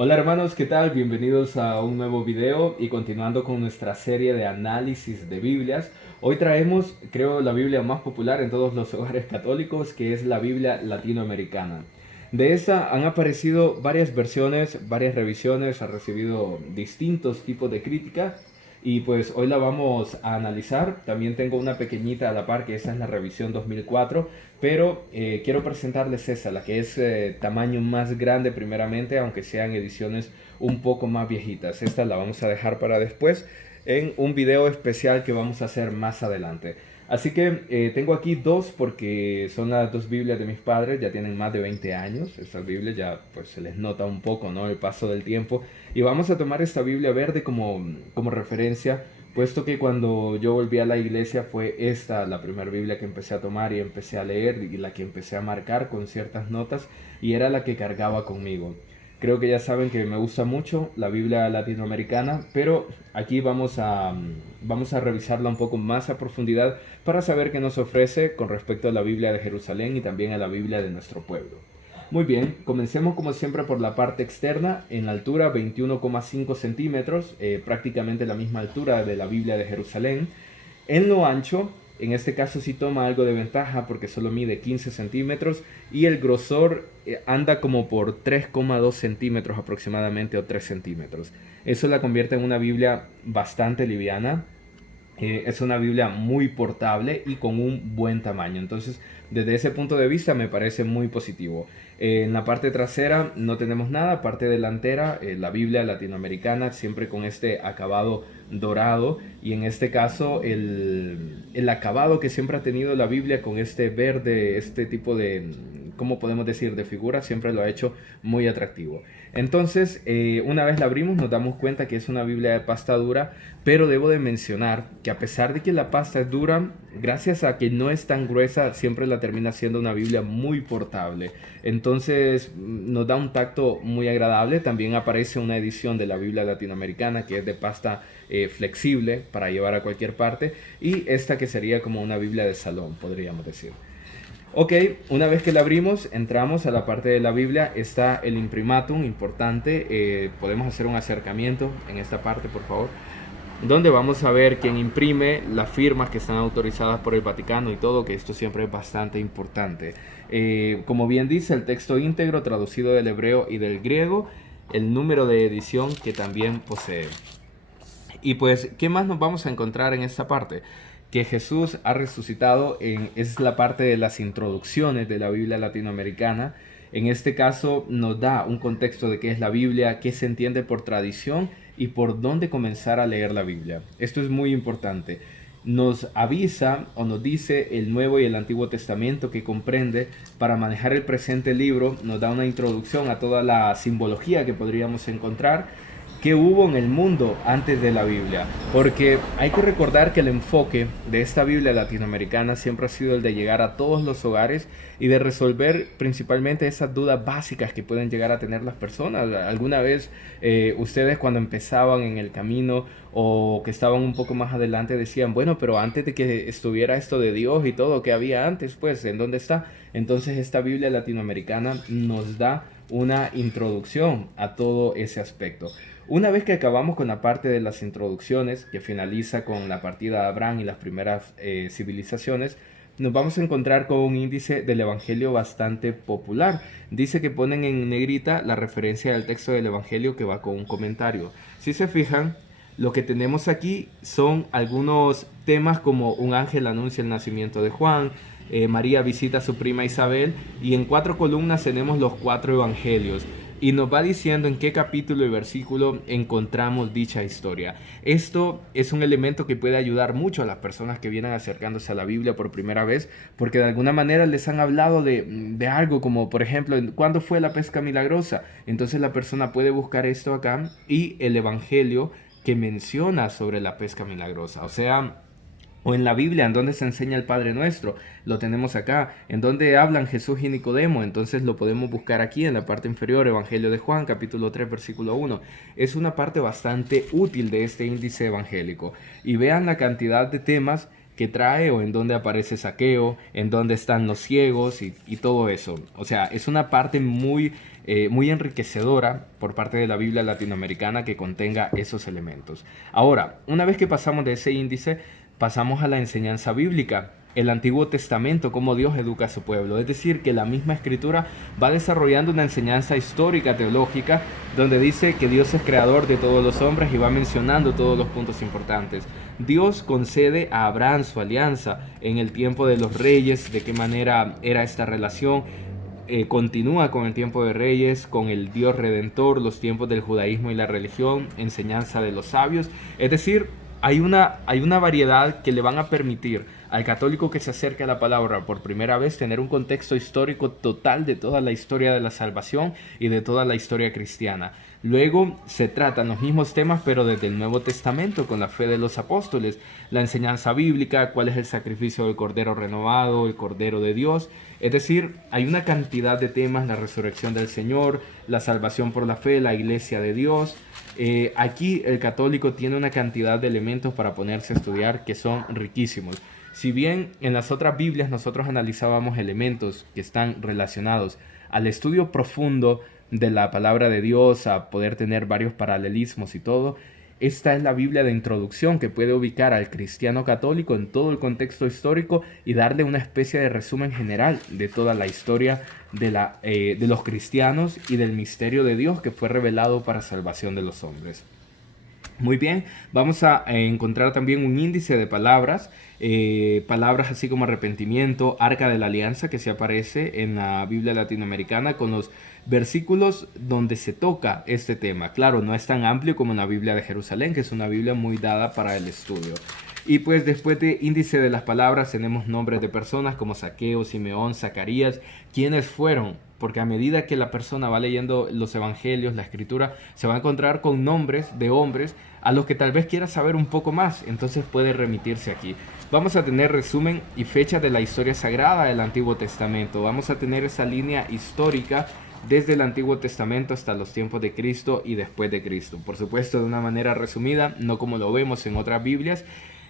Hola hermanos, ¿qué tal? Bienvenidos a un nuevo video y continuando con nuestra serie de análisis de Biblias. Hoy traemos, creo, la Biblia más popular en todos los hogares católicos, que es la Biblia latinoamericana. De esta han aparecido varias versiones, varias revisiones, ha recibido distintos tipos de críticas y pues hoy la vamos a analizar. También tengo una pequeñita a la par, que esa es la revisión 2004, pero quiero presentarles esa, la que es tamaño más grande primeramente, aunque sean ediciones un poco más viejitas. Esta la vamos a dejar para después en un video especial que vamos a hacer más adelante. Así que tengo aquí dos porque son las dos Biblias de mis padres, ya tienen más de 20 años. Estas Biblias ya pues se les nota un poco, ¿no? El paso del tiempo. Y vamos a tomar esta Biblia verde como referencia, puesto que cuando yo volví a la iglesia fue esta la primera Biblia que empecé a tomar y empecé a leer y la que empecé a marcar con ciertas notas y era la que cargaba conmigo. Creo que ya saben que me gusta mucho la Biblia latinoamericana, pero aquí vamos a revisarla un poco más a profundidad para saber qué nos ofrece con respecto a la Biblia de Jerusalén y también a la Biblia de nuestro pueblo. Muy bien, comencemos como siempre por la parte externa, en la altura 21,5 centímetros, prácticamente la misma altura de la Biblia de Jerusalén. En lo ancho, en este caso sí toma algo de ventaja porque solo mide 15 centímetros y el grosor anda como por 3,2 centímetros aproximadamente o 3 centímetros. Eso la convierte en una Biblia bastante liviana, es una Biblia muy portable y con un buen tamaño. Entonces, desde ese punto de vista me parece muy positivo. En la parte trasera no tenemos nada, parte delantera, la Biblia latinoamericana siempre con este acabado dorado y en este caso el acabado que siempre ha tenido la Biblia con este verde, este tipo de, ¿cómo podemos decir?, de figura, siempre lo ha hecho muy atractivo. Entonces, una vez la abrimos nos damos cuenta que es una Biblia de pasta dura, pero debo de mencionar que a pesar de que la pasta es dura, gracias a que no es tan gruesa, siempre la termina siendo una Biblia muy portable. Entonces nos da un tacto muy agradable. También aparece una edición de la Biblia latinoamericana que es de pasta flexible para llevar a cualquier parte. Y esta que sería como una Biblia de salón, podríamos decir. Ok, una vez que la abrimos, entramos a la parte de la Biblia. Está el imprimatum, importante. Podemos hacer un acercamiento en esta parte, por favor, donde vamos a ver quién imprime, las firmas que están autorizadas por el Vaticano y todo, que esto siempre es bastante importante. Como bien dice, el texto íntegro traducido del hebreo y del griego, el número de edición que también posee. Y pues, ¿qué más nos vamos a encontrar en esta parte? Que Jesús ha resucitado, es la parte de las introducciones de la Biblia latinoamericana. En este caso nos da un contexto de qué es la Biblia, qué se entiende por tradición y por dónde comenzar a leer la Biblia. Esto es muy importante. Nos avisa o nos dice el Nuevo y el Antiguo Testamento que comprende para manejar el presente libro, nos da una introducción a toda la simbología que podríamos encontrar que hubo en el mundo antes de la Biblia. Porque hay que recordar que el enfoque de esta Biblia latinoamericana siempre ha sido el de llegar a todos los hogares y de resolver principalmente esas dudas básicas que pueden llegar a tener las personas. Alguna vez ustedes cuando empezaban en el camino o que estaban un poco más adelante decían, bueno, pero antes de que estuviera esto de Dios y todo, ¿qué había antes? Pues, ¿en dónde está? Entonces esta Biblia latinoamericana nos da una introducción a todo ese aspecto. Una vez que acabamos con la parte de las introducciones, que finaliza con la partida de Abraham y las primeras civilizaciones, nos vamos a encontrar con un índice del Evangelio bastante popular. Dice que ponen en negrita la referencia del texto del Evangelio que va con un comentario. Si se fijan, lo que tenemos aquí son algunos temas como un ángel anuncia el nacimiento de Juan, María visita a su prima Isabel y en 4 columnas tenemos los 4 evangelios y nos va diciendo en qué capítulo y versículo encontramos dicha historia. Esto es un elemento que puede ayudar mucho a las personas que vienen acercándose a la Biblia por primera vez, porque de alguna manera les han hablado de algo como, por ejemplo, ¿cuándo fue la pesca milagrosa? Entonces la persona puede buscar esto acá y el evangelio que menciona sobre la pesca milagrosa. O sea, o en la Biblia, en donde se enseña el Padre Nuestro, lo tenemos acá. En donde hablan Jesús y Nicodemo, entonces lo podemos buscar aquí en la parte inferior, Evangelio de Juan, capítulo 3 versículo 1. Es una parte bastante útil de este índice evangélico. Y vean la cantidad de temas que trae o en donde aparece Saqueo, en donde están los ciegos y todo eso. O sea, es una parte muy muy enriquecedora por parte de la Biblia latinoamericana que contenga esos elementos. Ahora, una vez que pasamos de ese índice, pasamos a la enseñanza bíblica. El Antiguo Testamento, cómo Dios educa a su pueblo. Es decir, que la misma Escritura va desarrollando una enseñanza histórica, teológica, donde dice que Dios es creador de todos los hombres y va mencionando todos los puntos importantes. Dios concede a Abraham su alianza en el tiempo de los reyes, de qué manera era esta relación. Continúa con el tiempo de reyes, con el Dios redentor, los tiempos del judaísmo y la religión, enseñanza de los sabios. Es decir, hay una variedad que le van a permitir al católico que se acerque a la palabra por primera vez tener un contexto histórico total de toda la historia de la salvación y de toda la historia cristiana. Luego se tratan los mismos temas pero desde el Nuevo Testamento con la fe de los apóstoles, la enseñanza bíblica, cuál es el sacrificio del Cordero renovado, el Cordero de Dios. Es decir, hay una cantidad de temas, la resurrección del Señor, la salvación por la fe, la iglesia de Dios. Aquí el católico tiene una cantidad de elementos para ponerse a estudiar que son riquísimos. Si bien en las otras Biblias nosotros analizábamos elementos que están relacionados al estudio profundo de la palabra de Dios, a poder tener varios paralelismos y todo, esta es la Biblia de introducción que puede ubicar al cristiano católico en todo el contexto histórico y darle una especie de resumen general de toda la historia de los cristianos y del misterio de Dios que fue revelado para salvación de los hombres. Muy bien, vamos a encontrar también un índice de palabras, palabras así como arrepentimiento, arca de la alianza que se aparece en la Biblia latinoamericana con los versículos donde se toca este tema. Claro, no es tan amplio como en la Biblia de Jerusalén, que es una Biblia muy dada para el estudio. Y pues después de índice de las palabras tenemos nombres de personas como Zaqueo, Simeón, Zacarías, quienes fueron, porque a medida que la persona va leyendo los evangelios, la escritura, se va a encontrar con nombres de hombres a los que tal vez quiera saber un poco más, entonces puede remitirse aquí. Vamos a tener resumen y fechas de la historia sagrada del Antiguo Testamento, vamos a tener esa línea histórica desde el Antiguo Testamento hasta los tiempos de Cristo y después de Cristo. Por supuesto, de una manera resumida, no como lo vemos en otras Biblias.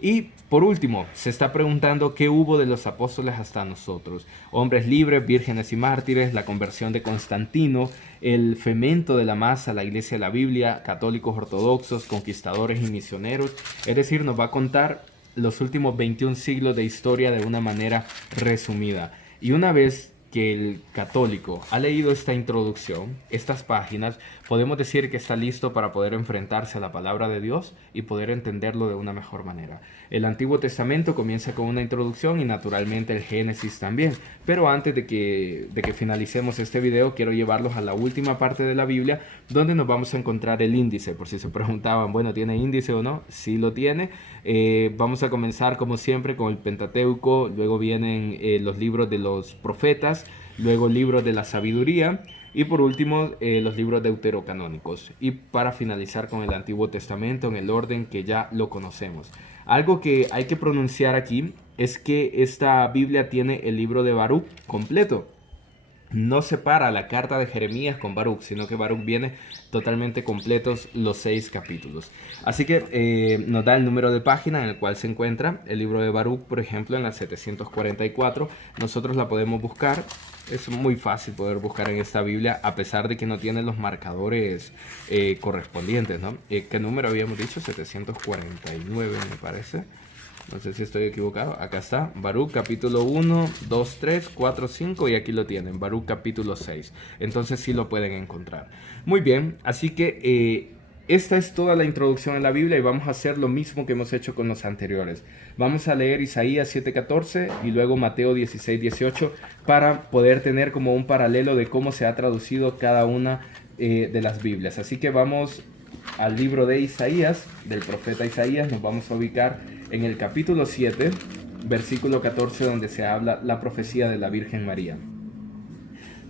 Y por último, se está preguntando qué hubo de los apóstoles hasta nosotros. Hombres libres, vírgenes y mártires, la conversión de Constantino, el femento de la masa, la iglesia de la Biblia, católicos ortodoxos, conquistadores y misioneros. Es decir, nos va a contar los últimos 21 siglos de historia de una manera resumida. Y una vez que el católico ha leído esta introducción, estas páginas, podemos decir que está listo para poder enfrentarse a la palabra de Dios y poder entenderlo de una mejor manera. El Antiguo Testamento comienza con una introducción y naturalmente el Génesis también. Pero antes de que finalicemos este video, quiero llevarlos a la última parte de la Biblia, donde nos vamos a encontrar el índice. Por si se preguntaban, bueno, ¿tiene índice o no? Sí lo tiene. Vamos a comenzar como siempre con el Pentateuco, luego vienen los libros de los profetas, luego libros de la sabiduría y por último los libros deuterocanónicos, y para finalizar con el Antiguo Testamento en el orden que ya lo conocemos. Algo que hay que pronunciar aquí es que esta Biblia tiene el libro de Baruch completo. No separa la carta de Jeremías con Baruch, sino que Baruch viene totalmente completos los 6 capítulos. Así que nos da el número de página en el cual se encuentra el libro de Baruch, por ejemplo, en la 744. Nosotros la podemos buscar. Es muy fácil poder buscar en esta Biblia, a pesar de que no tiene los marcadores correspondientes, ¿no? ¿Qué número habíamos dicho? 749, me parece. No sé si estoy equivocado. Acá está. Baruch capítulo 1, 2, 3, 4, 5 y aquí lo tienen. Baruch capítulo 6. Entonces sí lo pueden encontrar. Muy bien. Así que esta es toda la introducción a la Biblia y vamos a hacer lo mismo que hemos hecho con los anteriores. Vamos a leer Isaías 7:14 y luego Mateo 16:18 para poder tener como un paralelo de cómo se ha traducido cada una de las Biblias. Así que vamos al libro de Isaías, del profeta Isaías. Nos vamos a ubicar en el capítulo 7, versículo 14, donde se habla la profecía de la Virgen María.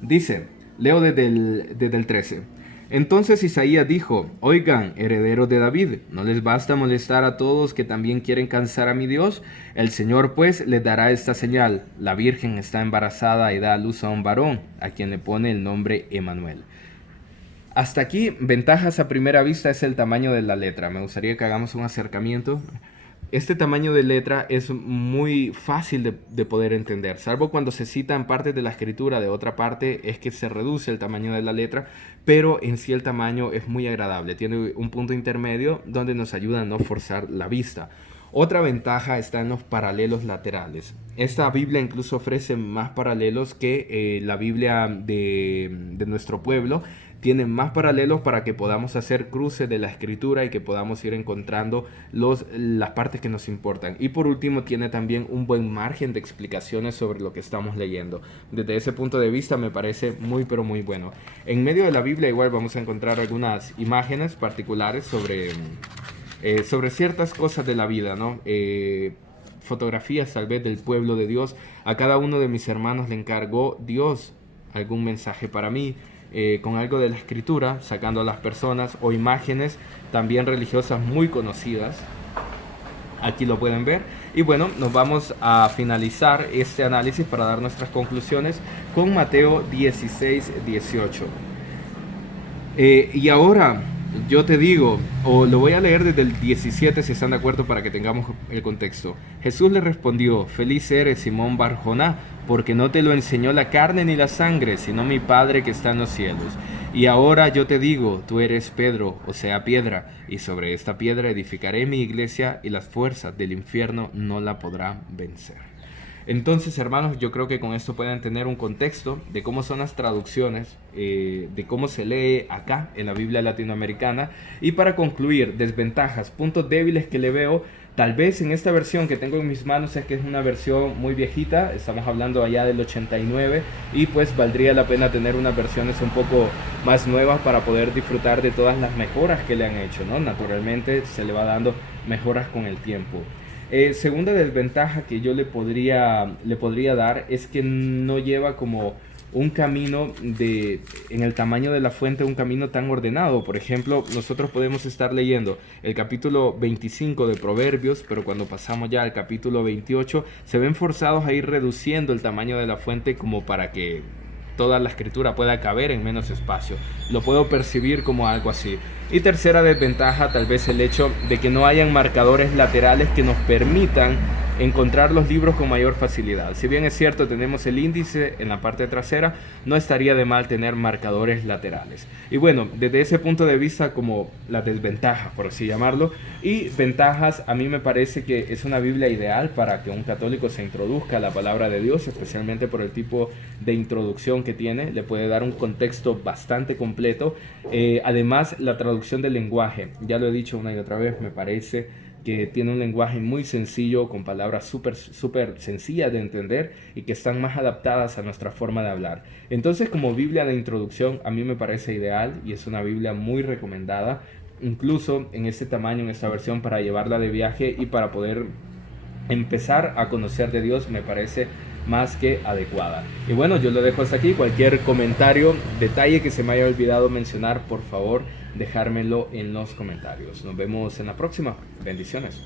Dice, leo desde el 13. Entonces Isaías dijo, oigan, herederos de David, ¿no les basta molestar a todos que también quieren cansar a mi Dios? El Señor pues les dará esta señal, la Virgen está embarazada y da a luz a un varón, a quien le pone el nombre Emmanuel. Hasta aquí, ventajas a primera vista es el tamaño de la letra. Me gustaría que hagamos un acercamiento. este tamaño de letra es muy fácil de poder entender, salvo cuando se citan partes de la escritura de otra parte, es que se reduce el tamaño de la letra, pero en sí el tamaño es muy agradable, tiene un punto intermedio donde nos ayuda a no forzar la vista. Otra ventaja está en los paralelos laterales. Esta Biblia incluso ofrece más paralelos que la Biblia de nuestro pueblo. Tiene más paralelos para que podamos hacer cruces de la escritura y que podamos ir encontrando las partes que nos importan. Y por último, tiene también un buen margen de explicaciones sobre lo que estamos leyendo. Desde ese punto de vista me parece muy pero muy bueno. En medio de la Biblia igual vamos a encontrar algunas imágenes particulares sobre ciertas cosas de la vida, ¿no? Fotografías tal vez del pueblo de Dios. A cada uno de mis hermanos le encargó Dios algún mensaje para mí, con algo de la escritura, sacando a las personas, o imágenes también religiosas muy conocidas. Aquí lo pueden ver. Y bueno, nos vamos a finalizar este análisis para dar nuestras conclusiones con Mateo 16:18. Y ahora yo te digo, o lo voy a leer desde el 17 si están de acuerdo para que tengamos el contexto. Jesús le respondió: feliz eres, Simón Bar-Joná, porque no te lo enseñó la carne ni la sangre, sino mi Padre que está en los cielos. Y ahora yo te digo, tú eres Pedro, o sea, piedra, y sobre esta piedra edificaré mi iglesia, y las fuerzas del infierno no la podrán vencer. Entonces, hermanos, yo creo que con esto pueden tener un contexto de cómo son las traducciones, de cómo se lee acá en la Biblia latinoamericana. Y para concluir, desventajas, puntos débiles que le veo. Tal vez en esta versión que tengo en mis manos es que es una versión muy viejita, estamos hablando allá del 89, y pues valdría la pena tener unas versiones un poco más nuevas para poder disfrutar de todas las mejoras que le han hecho, ¿no? Naturalmente se le va dando mejoras con el tiempo. Segunda desventaja que yo le podría dar es que no lleva como un camino en el tamaño de la fuente, un camino tan ordenado. Por ejemplo, nosotros podemos estar leyendo el capítulo 25 de Proverbios, pero cuando pasamos ya al capítulo 28, se ven forzados a ir reduciendo el tamaño de la fuente como para que toda la escritura pueda caber en menos espacio. Lo puedo percibir como algo así. Y tercera desventaja, tal vez el hecho de que no hayan marcadores laterales que nos permitan encontrar los libros con mayor facilidad. Si bien es cierto, tenemos el índice en la parte trasera, no estaría de mal tener marcadores laterales. Y bueno, desde ese punto de vista, como la desventaja, por así llamarlo, y ventajas, a mí me parece que es una Biblia ideal para que un católico se introduzca a la palabra de Dios, especialmente por el tipo de introducción que tiene. Le puede dar un contexto bastante completo. Además, la traducción del lenguaje, ya lo he dicho una y otra vez, me parece que tiene un lenguaje muy sencillo, con palabras súper sencillas de entender y que están más adaptadas a nuestra forma de hablar. Entonces, como Biblia de introducción, a mí me parece ideal y es una Biblia muy recomendada, incluso en este tamaño, en esta versión, para llevarla de viaje y para poder empezar a conocer de Dios, me parece más que adecuada. Y bueno, yo lo dejo hasta aquí. Cualquier comentario, detalle que se me haya olvidado mencionar, por favor, dejármelo en los comentarios. Nos vemos en la próxima. Bendiciones.